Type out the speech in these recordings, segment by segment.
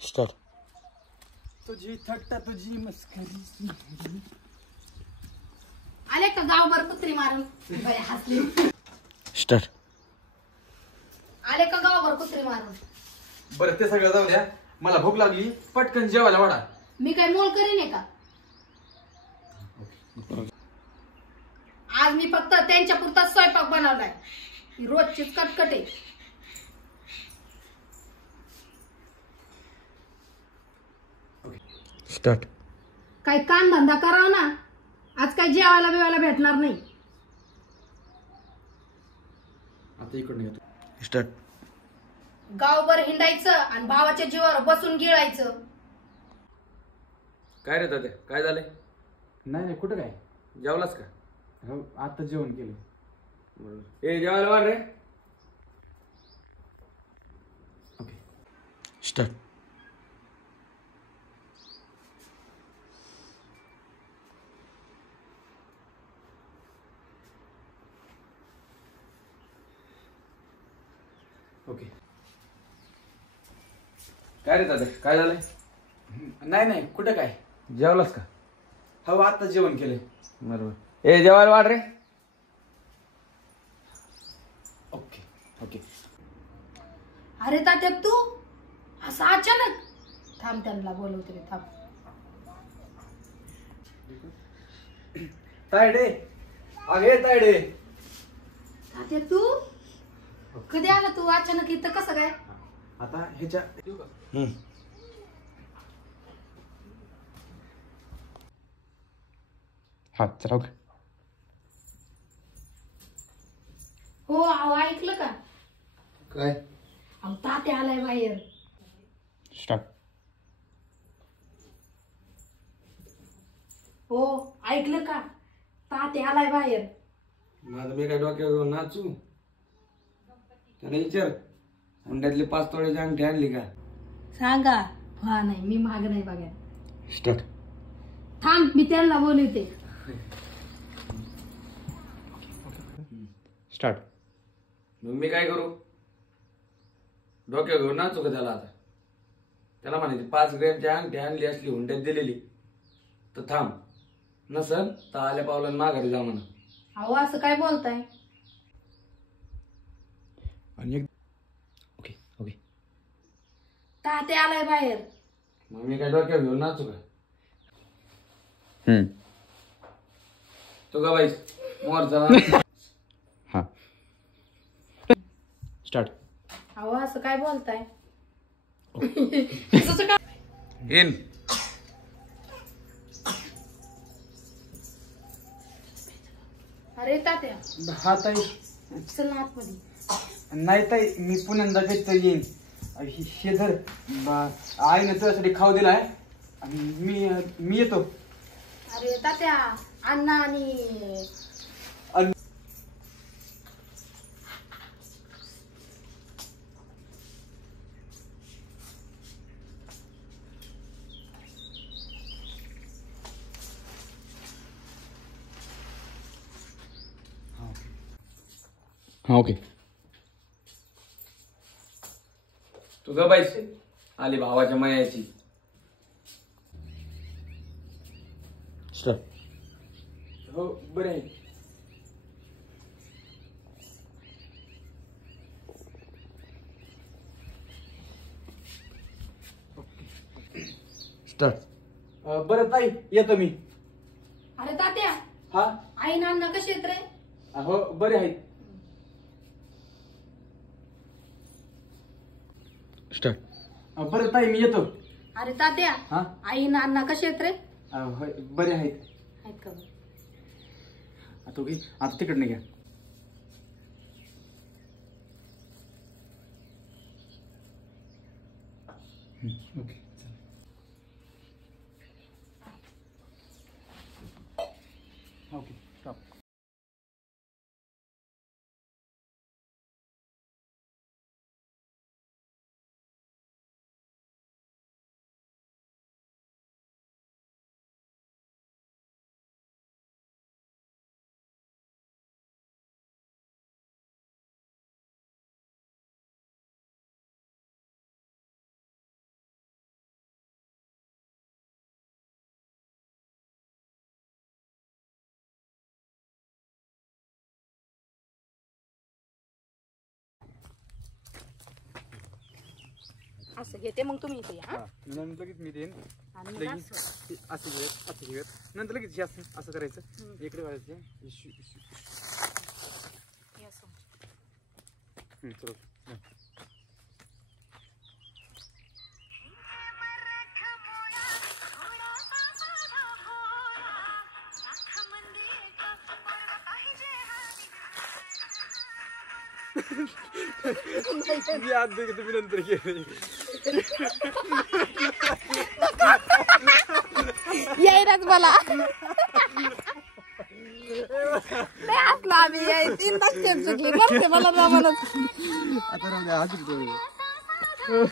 Start. तुझी थट्टा तुझी मस्करी. आले का गावभर कुत्री मारून हसली. स्टार्ट. आले का गावभर कुत्री मारून. बरं ते सगळं जाऊ द्या. मला भूक लागली, पटकन जेवायला वाढा. मी काय मोल करीन आहे का. आज मी फक्त त्यांच्या पुरता स्वयंपाक बनवलाय. रोजचीच कटकट आहे. स्टार्ट. काही काम धंदा करावा ना. आज काही जेवायला बिवायला भेटणार नाही. आता इकडून येतो. स्टार्ट. गावभर हिंडायचं आणि भावाच्या जीवावर बसून गिळायचं. काय रे दादा, काय झालंय? नाही नाही, कुठं काय. जेवलास का? हो, आता जेवण केलं. ए जेवायला वाढ रे. ओके. स्टार्ट. ओके. काय रे दादा, काय झालंय? नाही नाही, कुठं काय. जेवलास का? हो, आता जेवण केलंय. बरोबर. ए जेवायला वाढ रे. Okay okay. अरे तात्या तू असं अचानक. थांब त्यांना बोलवते रे, थांब. तायडे, अगे तायडे. तात्या तू कधी आला तू अचानक इथं कसं काय. आता ह्याच्या हात चला. हो अहो ऐकलं का. काय? अहो तात्या आलाय बाहेर. स्टार्ट. हो ऐकलं का. तात्या आलाय बाहेर. माझं मी काय डोक्यावर घेऊन नाचू? त्याला विचार, हुंड्यातली 5 तोळ्याची अंगठी आणली का? सांगा. हा नाही मी माग नाही बघा. स्टार्ट. थांब मी त्यांना बोलवते. स्टार्ट. मग मी काय करू? डोक्यावर घेऊन नाचू का त्याला आता? त्याला म्हणायची 5 ग्रॅमची अंगठी आणली असली हुंड्यात दिलेली तर थांब, नसल तर आल्या पावलाने माघारी जा म्हणा. अहो असं काय बोलताय. आणि एक. Okay okay. तात्या आलाय बाहेर. मग मी काय डोक्यावर घेऊन नाचू का? तू का बाईस मोर चला. हा. स्टार्ट. अहो असं काय बोलताय. इन अरे तात्या हा ताई. चल ना आतमध्ये. नाही ताई, मी पुण्यांदा भेटतो येईन. हे धर. आईने तुझ्यासाठी खाऊ दिलाय आणि मी येतो. अरे तात्या अण्णा आणि हा ओके. तुझा बाईस आली भावाच्या मयाची. स्टार्ट. हो बरे आहे. स्टार्ट. बरं ताई, येतो मी. अरे तात्या हा. आई ना अण्णा कसे येत रे. हो बरे आहेत. स्टार्ट. बरं ताई, मी येतो. अरे तात्या हा. आई ना अण्णा कसे येत रे. होय बरे आहेत. आहेत का बरं? आता ओके, आता तिकडनं घ्या. ओके. Okay stop. असं घेते मग तुम्ही इथे या, हा? हा नंतर लगेच मी देईन आणि मग लगेच असं. हे असं घेऊयात असं घेऊयात नंतर लगेच हे असं करायचं इकडे करायचं हे असं. चलो मी आज देखील तुम्ही नंतर गेले यायलाच मला नाही असलं आम्ही 3 तास चेन चुकली करते मला ना म्हणत आता राहू द्या हसून करू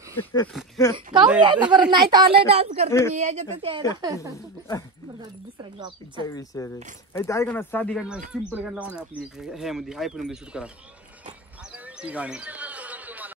काहून यायचं बरं नाही तर आलं डान्स करते मी याच्यातच यायला दुसरा घेऊ आपण. काय विषय रे ऐका ना साधी गाणी सिंपल गाणी लावा ना आपली ह्यामध्ये आयफोन मध्ये शूट करा ही गाणी